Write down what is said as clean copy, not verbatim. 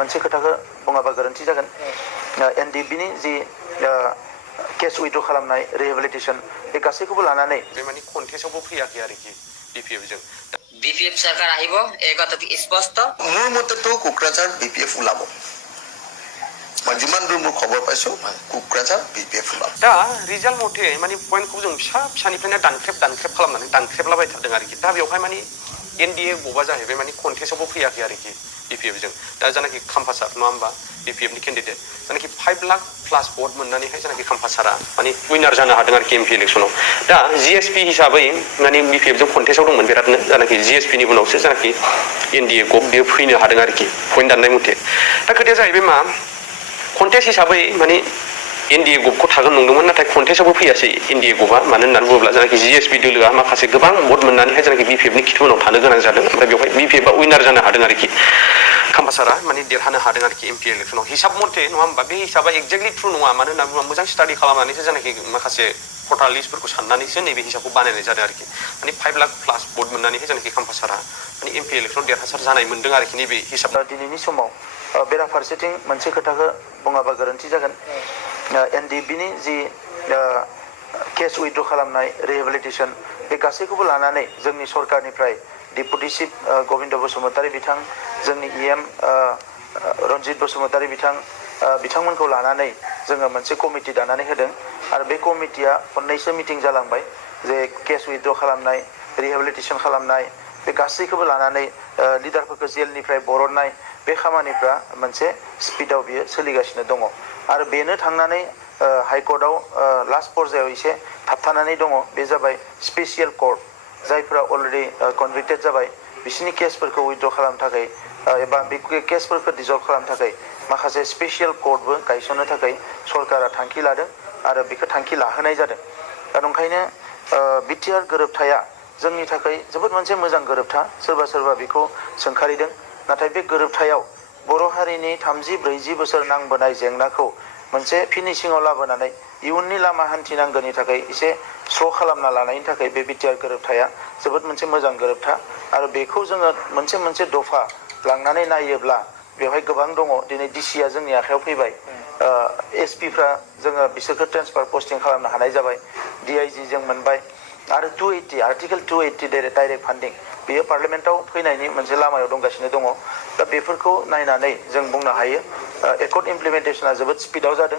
मोनसे खोथाखौ बुङाबा गोरोन्थि जागोन एनडिबिनि जि केस उइथड्र खालामनाय रिहेबिलिटेसन बे गासैखौबो लानानै बे माने कन्टेस्टआवबो फैयाखै आरोखि BPF जों BPF सरकार আহিব এই কথাটো স্পষ্ট মোৰ মতেতো কোকৰাঝাৰ BPF ওলাব মই যিমান দূৰ মোৰ খবৰ পাইছো কোকৰাঝাৰ BPF ওলাব दा रिजाल्ट मथे माने पइन्टखौ जों फिसानिफ्रायनो दानख्रेब खालामनानै दानख्रेबलाबायथारदों आरोखि दा बेवहाय माने एनडिए गबा जाहैबाय माने कन्टेस्टआवबो फैयाखै आरोखि BPF जों दा जानाखि खाम्फासार नङा होमबा BPF नि केन्डिडेट जानाखि 5 लाख प्लास भट मोननानैहाय जानाखि खाम्फासारा माने उइनार जानो हादों आरोखि एमपि इलेक्सनाव दा जिएसपि हिसाबै माने BPF जों कन्टेस्टआव दंमोन बिरादनो जानाखि जिएसपि नि उनावसो जानाखि एनडिए गब बेयो फैनो हादों आरोखि पइन्ट दाननाय मथे दा खोथाया जाहैबाय मा कन्टेस्ट हिसाबै माने एनडिए गबखौ थागोन नंदोंमोन नाथाय कन्टेस्टआवबो फैयासै एनडिए गबा मानो होननानै बुङोब्ला जानाखि जिएसपि दोलोआ माखासे गोबां भट मोननानैहाय जानाखि BPF नि खिथु उनाव थानो गोनां जादों ओमफ्राय बेवहाय BPF आ उइनार जानो हादों आरोखि खाम्फासारा माने देरहानो हादों आरोखि एमपि इलेक्सनाव हिसाब मथे नङा होमबा बे हिसाबा एक्जेक्टलि ट्रु नङा मानो होनना बुङोब्ला मोजां स्टाडि खालामनानैसो जानाखि माखासे भटार लिस्टफोरखौ साननानैसो नैबे हिसाबखौ बानायनाय जादों आरोखि माने 5 लाख प्लास भट मोननानैहाय जानाखि खाम्फासारा माने एमपि इलेक्सनाव देरहासार जानाय मोनदों आरोखि नैबे हिसाब दिनैनि समाव बेराफारसेथिं मोनसे खोथाखौ बुङाबा गोरोन्थि जागोन एनडिबिनि जि केस उइथड्र खालामनाय रिहेबिलिटेसन बे गासैखौबो लानानै जोंनि सरकारनिफ्राय डिपुटि चिफ गबिन्द बसुमतारी बिथां जोंनि इएम रन्जित बसुमतारी बिथांमोनखौ लानानै जोङो मोनसे कमिटि दानानै होदों आरो बे कमिटिया खननैसो मिटिं जालांबाय जे केस उइथड्र खालामनाय रिहेबिलिटेसन खालामनाय बे गासैखौबो लानानै लिडारफोरखौ जेलनिफ्राय बरननाय बे खामानिफ्रा मोनसे स्पिडआव बियो सोलिगासिनो दङ आरो बेनो थांनानै हाइकर्टआव लास्ट पर्यायाव एसे थाबथानानै दङ बे जाबाय स्पेसियेल कर्ट जायफोरा अलरेडि कनभिक्टेड जाबाय बिसोरनि केसफोरखौ उइथड्र खालामनो थाखाय एबा बे केसफोरखौ डिजल्भ खालामनो थाखाय माखासे स्पेसियेल कर्टबो गायसननो थाखाय सरकारा थांखि लादों आरो बेखौ थांखि लाहोनाय जादों दा ओंखायनो BTR गोरोबथाया जोंनि थाखाय जोबोद मोनसे मोजां गोरोबथा सोरबा बेखौ सोंखारिदों नाथाय बे गोरोबथायाव बर' हारिनि 30-40 बोसोर नांबोनाय जेंनाखौ मोनसे फिनिशिंआव लाबोनानै इयुननि लामा हान्थिनांगौनि थाखाय एसे स्र' खालामना लानायनि थाखाय बे BTR गोरोबथाया जोबोद मोनसे मोजां गोरोबथा आरो बेखौ जोङो मोनसे दफा लांनानै नायोब्ला बेवहाय गोबां दङ दिनै डिसिआ जोंनि आखायाव फैबाय एसपिफ्रा जोङो बिसोरखौ ट्रेन्सफार पस्टिं खालामनो हानाय जाबाय DIG जों मोनबाय आरो 280 आर्टिकेल 280 डाइरेक्ट फान्डिं बेयो पार्लियामेन्टआव फैनायनि मोनसे लामायाव दंगासिनो दङ दा बेफोरखौ नायनानै जों बुंनो हायो एकर्ड इमप्लिमेन्टेसना जोबोद स्पिडआव जादों